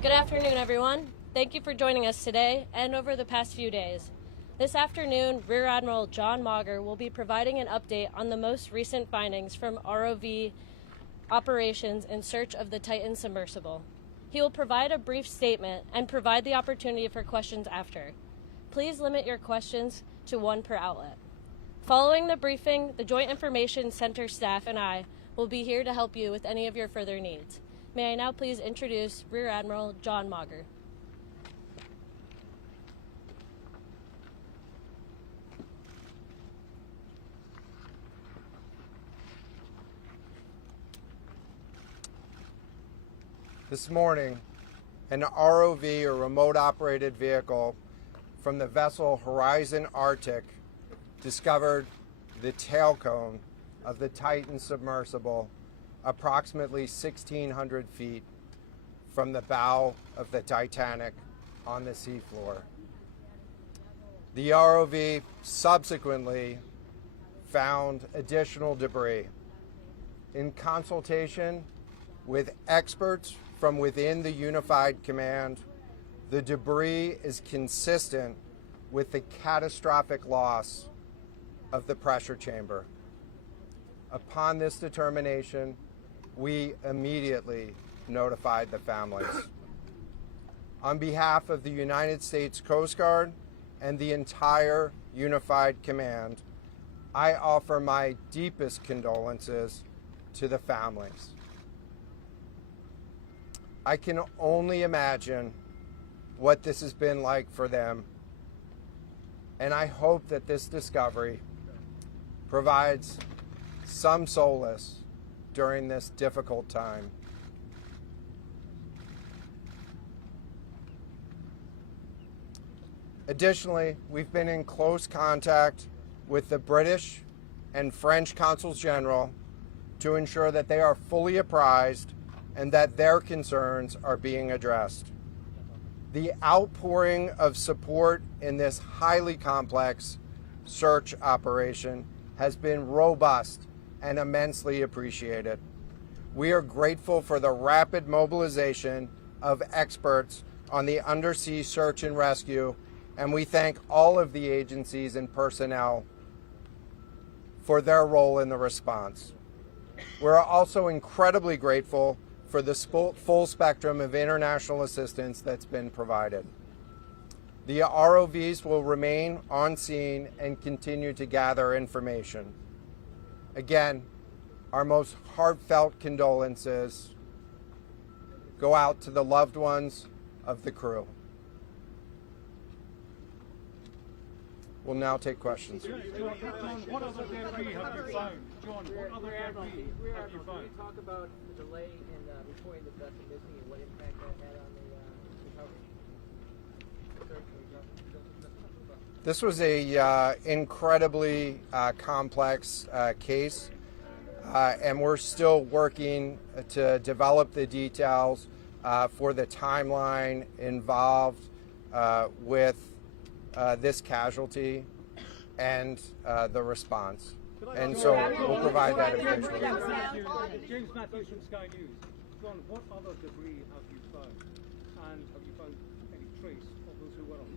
Good afternoon, everyone. Thank you for joining us today and over the past few days. This afternoon, Rear Admiral John Mauger will be providing an update on the most recent findings from ROV operations in search of the Titan submersible. He will provide a brief statement and provide the opportunity for questions after. Please limit your questions to one per outlet. Following the briefing, the Joint Information Center staff and I will be here to help you with any of your further needs. May I now please introduce Rear Admiral John Mauger. This morning, an ROV, or remote operated vehicle, from the vessel Horizon Arctic discovered the tail cone of the Titan submersible approximately 1,600 feet from the bow of the Titanic on the seafloor. The ROV subsequently found additional debris. In consultation with experts from within the Unified Command, the debris is consistent with the catastrophic loss of the pressure chamber. Upon this determination, we immediately notified the families. On behalf of the United States Coast Guard and the entire Unified Command, I offer my deepest condolences to the families. I can only imagine what this has been like for them, and I hope that this discovery provides some solace during this difficult time. Additionally, we've been in close contact with the British and French consuls general to ensure that they are fully apprised and that their concerns are being addressed. The outpouring of support in this highly complex search operation has been robust and immensely appreciated. We are grateful for the rapid mobilization of experts on the undersea search and rescue, and we thank all of the agencies and personnel for their role in the response. We're also incredibly grateful for the full spectrum of international assistance that's been provided. The ROVs will remain on scene and continue to gather information. Again, our most heartfelt condolences go out to the loved ones of the crew. We'll now take questions. John, what other debris have you found? John, what other debris have you found? Can you talk about the delay in reporting the vessel missing and what impact that had on the recovery? This was a incredibly complex case, and we're still working to develop the details for the timeline involved with this casualty and the response. And so we'll provide that eventually. James Matthews from Sky News. John, what other debris have you found? And have you found any trace of those who were on it?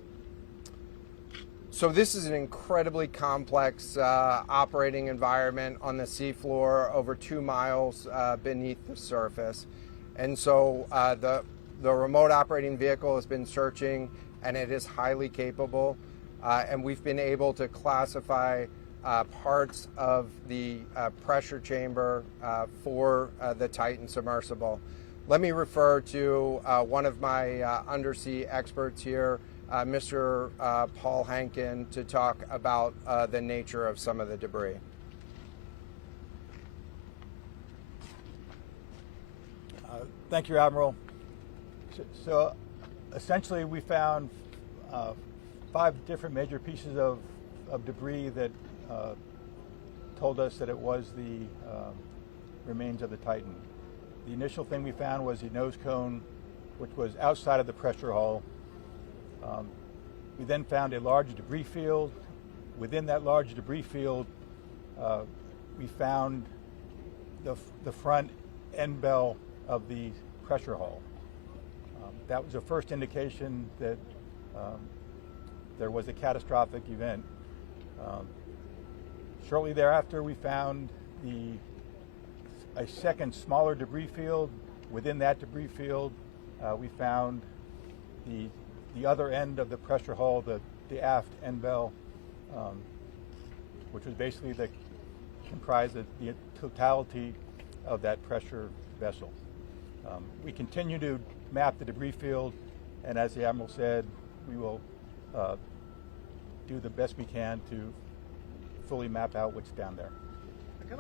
So this is an incredibly complex operating environment on the seafloor, over 2 miles beneath the surface. And so the remote operating vehicle has been searching, and it is highly capable. And we've been able to classify parts of the pressure chamber for the Titan submersible. Let me refer to one of my undersea experts here, Mr. Paul Hankin, to talk about the nature of some of the debris. Thank you, Admiral. So essentially, we found 5 different major pieces of debris that told us that it was the remains of the Titan. The initial thing we found was the nose cone, which was outside of the pressure hull. We then found a large debris field. Within that large debris field, we found the front end bell of the pressure hull. That was the first indication that there was a catastrophic event. Shortly thereafter, we found a second smaller debris field. Within that debris field, we found the other end of the pressure hull, the aft end bell, which was basically comprised of the totality of that pressure vessel. We continue to map the debris field, and as the Admiral said, we will do the best we can to fully map out what's down there. It's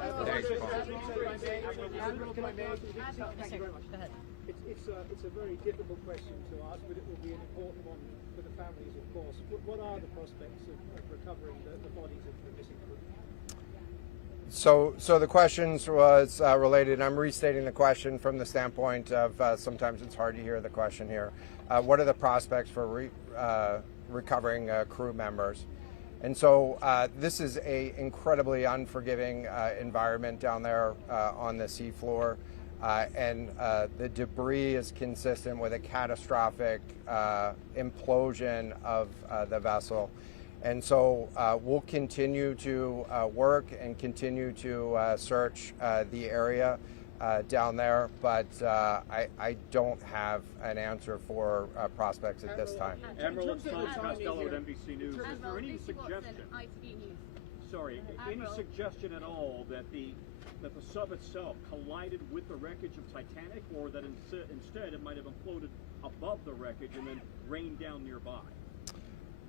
a very difficult question to ask, but it will be an important one for the families, of course. What are the prospects of recovering the bodies of the missing crew? So the questions was related. I'm restating the question from the standpoint of sometimes it's hard to hear the question here. What are the prospects for recovering crew members? And so this is a incredibly unforgiving environment down there on the seafloor, and the debris is consistent with a catastrophic implosion of the vessel. And so we'll continue to work and continue to search the area down there, but I don't have an answer for prospects at this time. Admiral, it's Tom Costello at NBC News. Is there any suggestion? Sorry, any suggestion at all that the sub itself collided with the wreckage of Titanic, or that instead it might have imploded above the wreckage and then rained down nearby?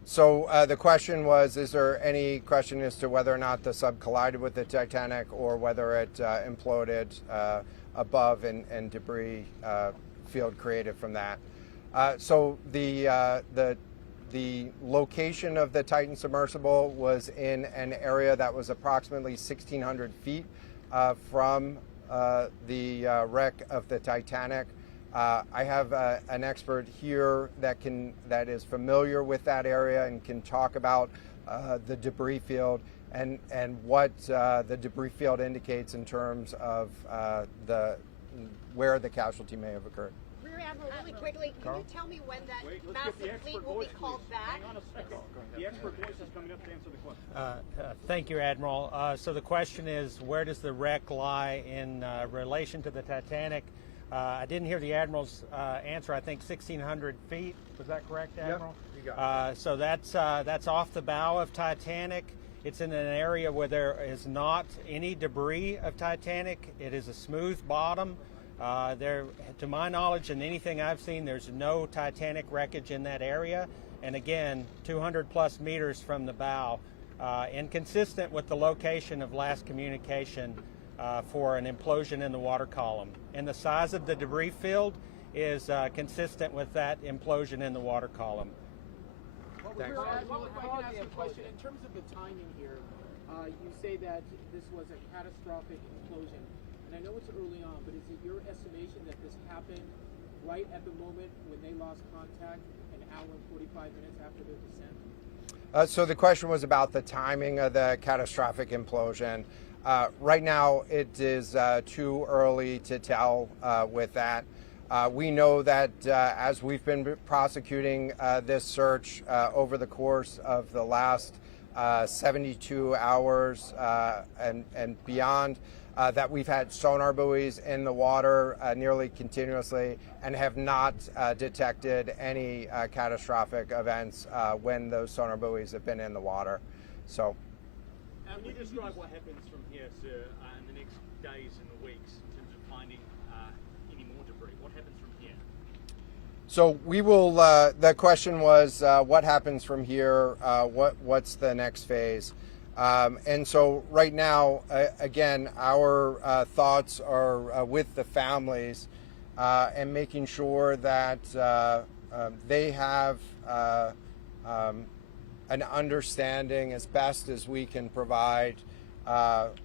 So the question was, is there any question as to whether or not the sub collided with the Titanic or whether it imploded above and debris field created from that? So the location of the Titan submersible was in an area that was approximately 1,600 feet from the wreck of the Titanic. I have an expert here that is familiar with that area and can talk about the debris field and what the debris field indicates in terms of where the casualty may have occurred. Rear Admiral, really quickly, can you tell me when that massive fleet will be called back? Hang on a second. The expert voice is coming up to answer the question. Thank you, Admiral. So the question is, where does the wreck lie in relation to the Titanic? I didn't hear the Admiral's answer. I think 1,600 feet. Was that correct, Admiral? Yep, you got it. So that's off the bow of Titanic. It's in an area where there is not any debris of Titanic. It is a smooth bottom. There, to my knowledge and anything I've seen, there's no Titanic wreckage in that area. And again, 200 plus meters from the bow, and consistent with the location of last communication for an implosion in the water column. And the size of the debris field is consistent with that implosion in the water column. Thanks. Admiral, if I could ask a question, in terms of the timing here, you say that this was a catastrophic explosion. And I know it's early on, but is it your estimation that this happened right at the moment when they lost contact, an hour and 45 minutes after their descent? So the question was about the timing of the catastrophic implosion. Right now, it is too early to tell with that. We know that as we've been prosecuting this search over the course of the last 72 hours and beyond, that we've had sonar buoys in the water nearly continuously and have not detected any catastrophic events when those sonar buoys have been in the water. So. Can you describe what happens from here, sir, in the next days and weeks in terms of finding any more debris? What happens from here? So we will. The question was, what happens from here? What's the next phase? And so right now, again, our thoughts are with the families and making sure that they have an understanding as best as we can provide of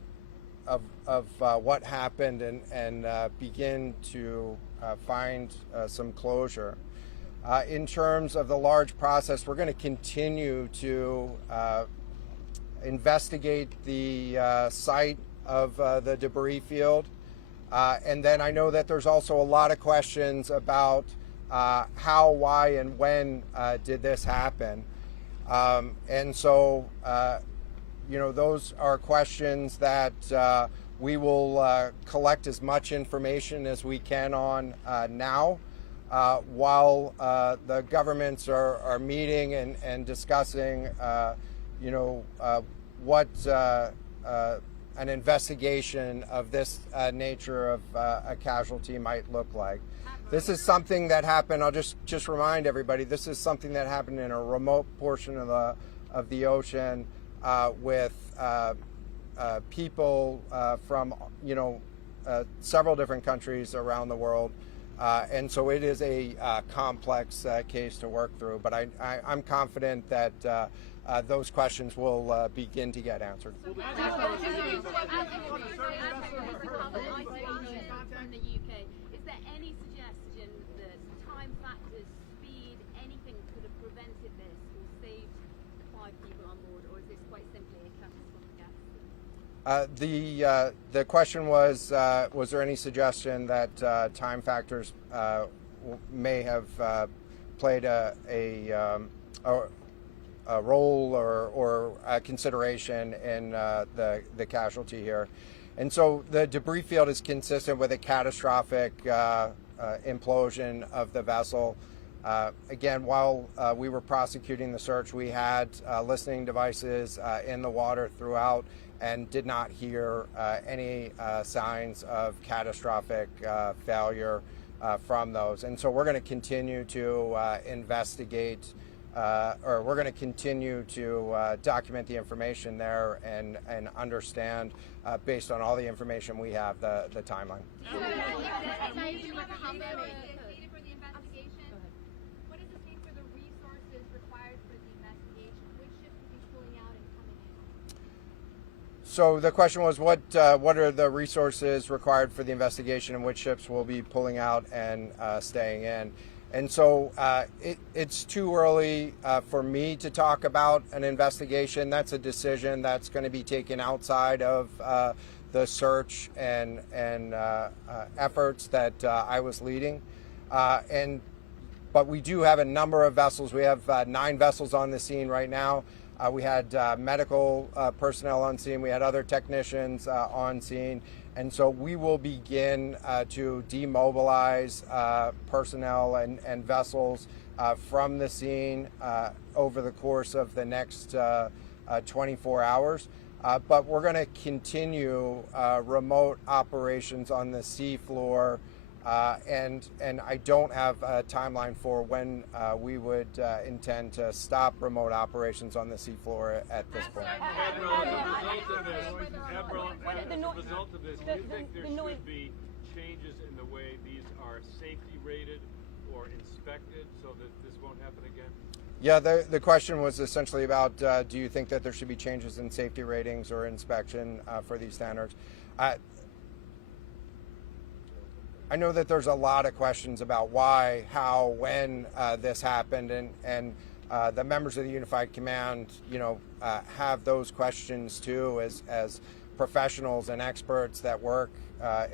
what happened and begin to find some closure. In terms of the large process, we're going to continue to investigate the site of the debris field. And then I know that there's also a lot of questions about how, why, and when did this happen. And so, those are questions that we will collect as much information as we can on now, while the governments are meeting and discussing, what an investigation of this nature of a casualty might look like. This is something that happened. I'll just remind everybody. This is something that happened in a remote portion of the ocean with people from several different countries around the world, and so it is a complex case to work through. But I'm confident that those questions will begin to get answered. From the UK, is there any suggestion that time factors, speed, anything could have prevented this or saved 5 people on board, or is this quite simply a catastrophic accident? The question was there any suggestion that time factors may have played a role or a consideration in the casualty here? And so the debris field is consistent with a catastrophic implosion of the vessel. Again, while we were prosecuting the search, we had listening devices in the water throughout and did not hear any signs of catastrophic failure from those. And so we're going to continue to investigate, or we're going to continue to document the information there and understand, based on all the information we have, the timeline. What is the state for the resources required for the investigation? Which ships will be pulling out and coming in? So the question was, what are the resources required for the investigation, and which ships will be pulling out and staying in? And so it's too early for me to talk about an investigation. That's a decision that's going to be taken outside of the search and efforts that I was leading. But we do have a number of vessels. We have 9 vessels on the scene right now. We had medical personnel on scene. We had other technicians on scene. And so we will begin to demobilize personnel and vessels from the scene over the course of the next 24 hours. But we're going to continue remote operations on the seafloor, and I don't have a timeline for when we would intend to stop remote operations on the seafloor at this point. As a result of this, do you think there should be changes in the way these are safety rated or inspected so that this won't happen again? Yeah, the question was essentially about do you think that there should be changes in safety ratings or inspection for these standards? I know that there's a lot of questions about why, how, when this happened, and the members of the Unified Command, have those questions too, as professionals and experts that work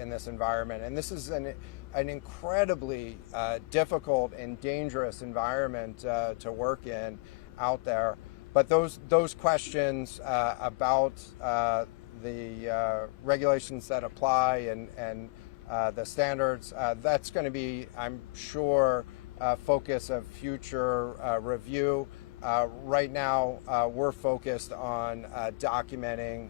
in this environment. And this is an incredibly difficult and dangerous environment to work in out there. But those questions about the regulations that apply and the standards, that's going to be, I'm sure, focus of future review. Right now, we're focused on documenting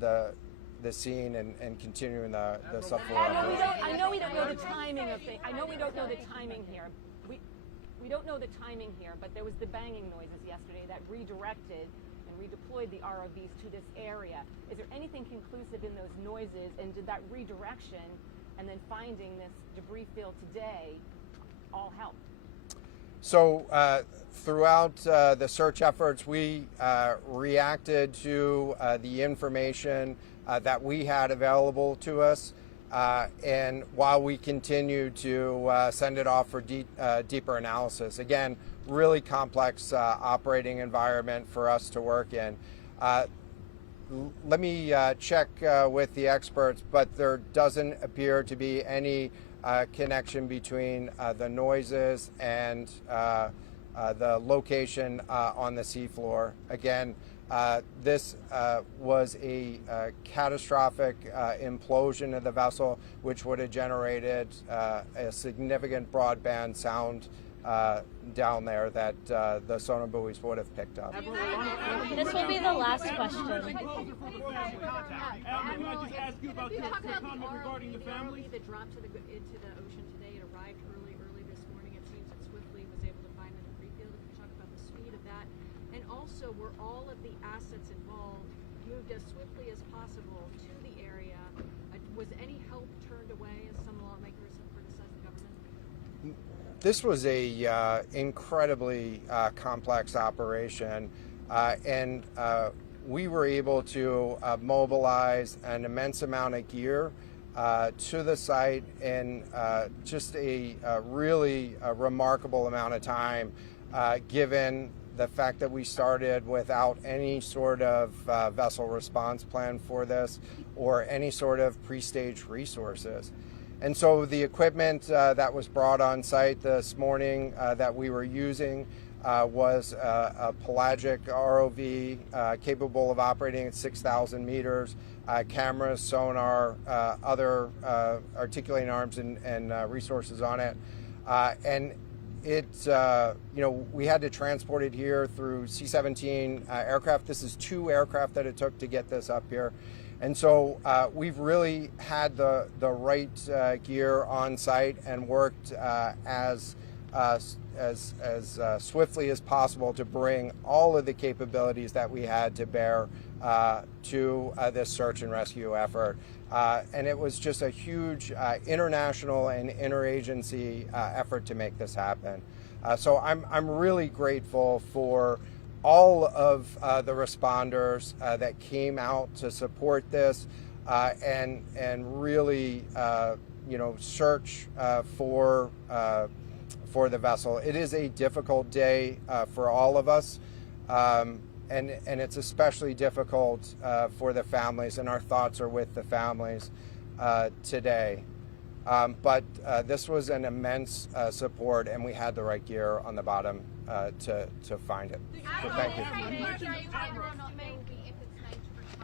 the scene and continuing the subfloor operation. I know we don't know the timing of things. I know we don't know the timing here. We don't know the timing here, but there was the banging noises yesterday that redirected and redeployed the ROVs to this area. Is there anything conclusive in those noises, and did that redirection and then finding this debris field today all help? So throughout the search efforts, we reacted to the information that we had available to us, and while we continue to send it off for deeper analysis. Again, really complex operating environment for us to work in. let me check with the experts, but there doesn't appear to be any connection between the noises and the location on the seafloor. Again, this was a catastrophic implosion of the vessel, which would have generated a significant broadband sound down there that the sonar buoys would have picked up. This will be the last question. Can I just ask you about your comment regarding the family? That dropped into the ocean today. It arrived early this morning. It seems that Swiftly was able to find the debris field. If you talk about the speed of that, and also were all of the assets involved moved as swiftly as possible to the area? Was any help turned away, as some lawmakers have criticized the government? This was a incredibly complex operation, and we were able to mobilize an immense amount of gear to the site in just a really remarkable amount of time, given the fact that we started without any sort of vessel response plan for this or any sort of pre-staged resources. And so the equipment that was brought on site this morning that we were using was a pelagic ROV capable of operating at 6,000 meters, cameras, sonar, other articulating arms and resources on it. And it, we had to transport it here through C-17 aircraft. This is 2 aircraft that it took to get this up here. And so we've really had the right gear on site and worked as swiftly as possible to bring all of the capabilities that we had to bear to this search and rescue effort. And it was just a huge international and interagency effort to make this happen. So I'm really grateful for all of the responders that came out to support this and really search for the vessel. It is a difficult day for all of us, and it's especially difficult for the families, and our thoughts are with the families today. But this was an immense support, and we had the right gear on the bottom to find it. So thank you.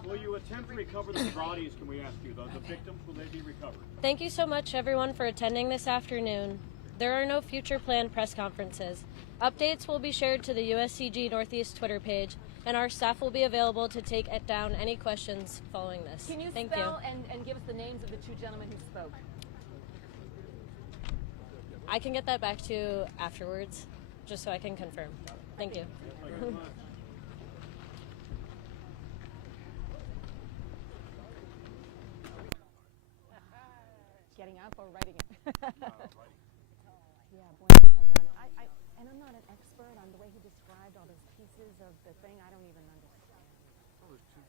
Will you attempt to recover the bodies, can we ask you? The victims, will they be recovered? Thank you so much, everyone, for attending this afternoon. There are no future planned press conferences. Updates will be shared to the USCG Northeast Twitter page, and our staff will be available to take down any questions following this. Can you Thank spell you. and give us the names of the 2 gentlemen who spoke? I can get that back to you afterwards, just so I can confirm. Thank you. Getting up or writing it? Yeah, boy, I write down. And I'm not an expert on the way he described all those pieces of the thing. I don't even understand. Well, there's 2.